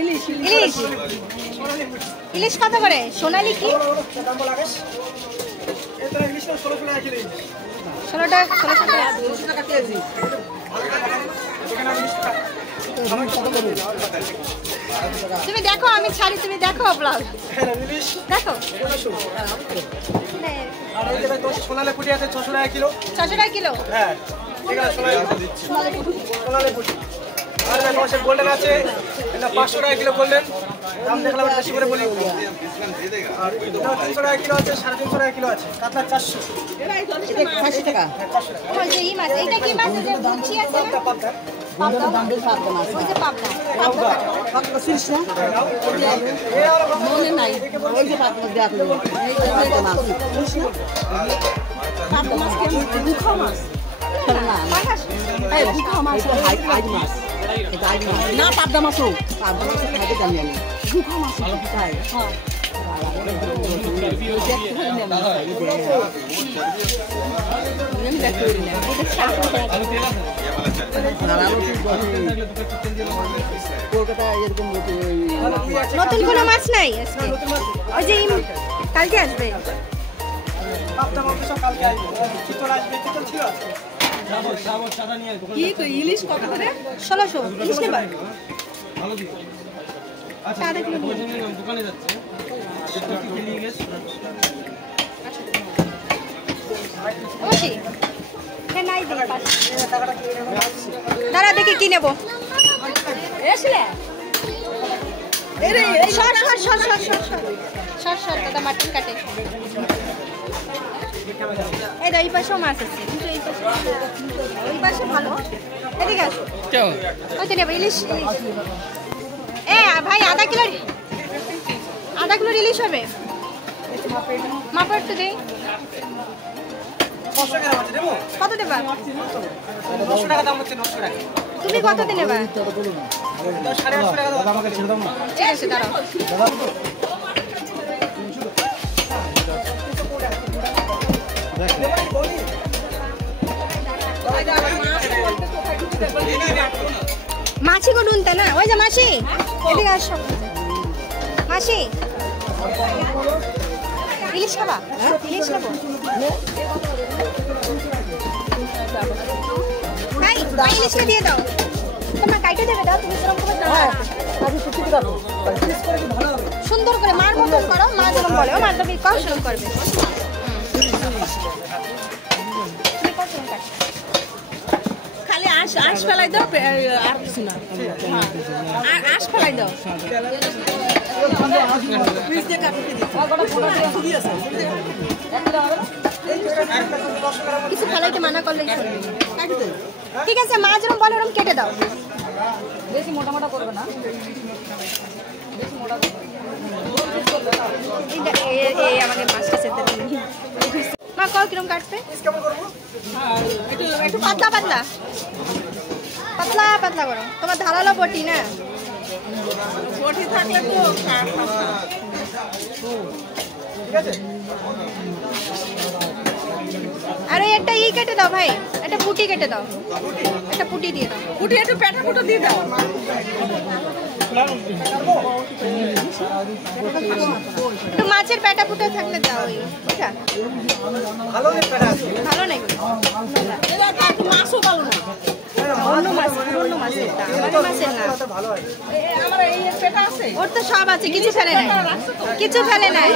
ইলিশ ইলিশ ইলিশ কত করে সোনালি কি 16 টাকা 16 টাকা কেজি তুমি দেখো আমি ছাড়ি তুমি দেখো ব্লগ দেখো আর এই যে তো সোনালে পুটি আছে 600 টাকা কিলো 600 টাকা কিলো হ্যাঁ ঠিক আছে সোনালে পুটি আর এই পাশে গোল্ডেন আছে এটা 500 টাকা কিলো গোল্ডেন দাম দেখলাম বেশি করে বলি আর এটা 300 টাকা কিলো আছে 350 টাকা কিলো আছে কাতলা 400 এটা 80 টাকা ওই যে এই মাছ এটা কি মাছ যে বুচি আছে না পাবদা পাবদা দাম দিয়ে পাবদা মাছ ওই যে পাবদা পাবদা 30 মনে নাই ওই যে পাবদা দেয়া আছে এই যে মাছ 30 না পাবদা মাছ কি দুখা মাছ না এই দুখা মাছ হাই মাছ এটা হাই মাছ না পাবদা মাছও খাইতে জানি আমি দুখা মাছ খাই হ্যাঁ নতুন কোনো মাছ নাই আজকে ওই যে কালকে আসবে কি তো ইলিশ কত করে 1600 ইলিশ নেবা দোকানে যাচ্ছে দাঁড়া দেখি কি নেবো দাদা মাটন কাটে এই পাশেও মাছ আছে কিন্তু এই পাশে ভালো এদিকে আসো ওইটা নেবো ইলিশ ইলিশ এ ভাই আধা কিলোর ইলিশ হবে মাপা একটু দেই কত দেবা তুমি কত নেবা ঠিক আছে দাঁড়াও মাছি গো ঢুনতে না ওই যে মাসি এদিকে আসো মাসি ইলিশ খাবা ইলিশ খাবো ভাই ইলিশটা দিয়ে দাও তোমরা কাইটে দেবে দাও তুমি সেরকম করে দাও সুন্দর করে মার মতন করো মা যেরকম বলে ও মার তুমি কম সেরকম করবে খালি আঁশ ফেলাই দাও আর কিছু না আর আঁশ ফেলাই দাও কিছু ফেলাইতে মানা করলে ঠিক আছে মা যেরকম বলে ওরকম কেটে দাও বেশি মোটা মোটা করবে না বেশি মোটা আমাদের মাছটা সেদ্ধ মা কল কিরকম কাটবে একটু পাতলা পাতলা পাতলা পাতলা করো তোমার ধারালো বটি না বটি থাকলে তো আরে একটা ই কেটে দাও ভাই একটা পুটি কেটে দাও একটা পুটি দিয়ে দাও পুটি একটু পেটা পুটো দিয়ে দাও একটু মাছের পেটা পুটো থাকলে দাও ওইটা ভালো নেই মাছও ভালো না অন্য মাছের না ওর তো সব আছে কিছু ফেলে নাই কিচ্ছু ফেলে নাই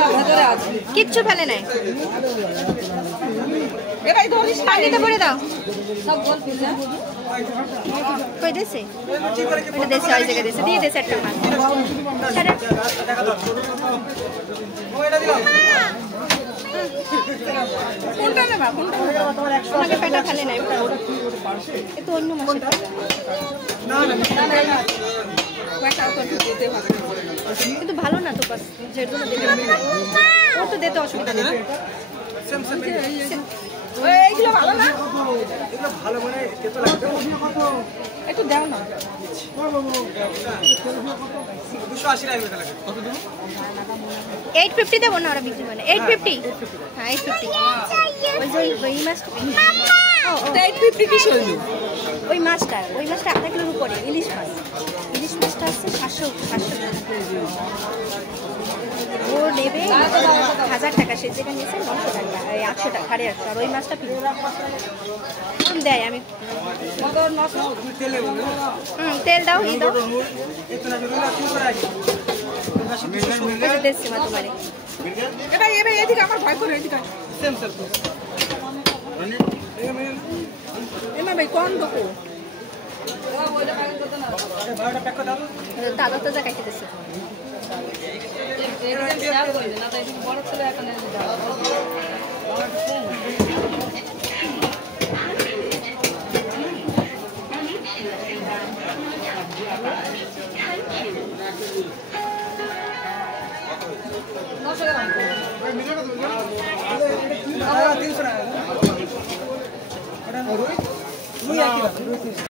কিচ্ছু ফেলে নাই পানিতে ভরে দাও কই দেশে এটা দেশে ওই জায়গায় দেশে দিয়ে দেশে একটা মাছ কোনটা নেবা কোনটা তোমাকে পেটা ফেলে নাই একটু অন্য মাছের কিন্তু ভালো না তো পাস যেগুলো ও তো দিতে অসুবিধা নেই এইগুলো ভালো না এগুলো ভালো মানে খেতে লাগবে একটু দাও না 280 টাকা দিতে লাগে কত দেব 850 দেব না ওরা বিক্রি মানে 850 হ্যাঁ 850 ওই যে এই মাছ ও 850 কি হইলো? ওই মাছটা আধা কিলোর উপরে ইলিশ মাছটা হচ্ছে 700 টাকা। ও নেবে 1000 টাকা, সে যেটা নিয়েছে 900 টাকা, 800 টাকা, 850। আর ওই মাছটা দেয় আমি তেল দাও ই দাও দেখছি মা তোমার এবার এদিকে আমার ভয় করে এদিকে এমা ভাই কোন দোকো দাদা তো যা কাইতেছে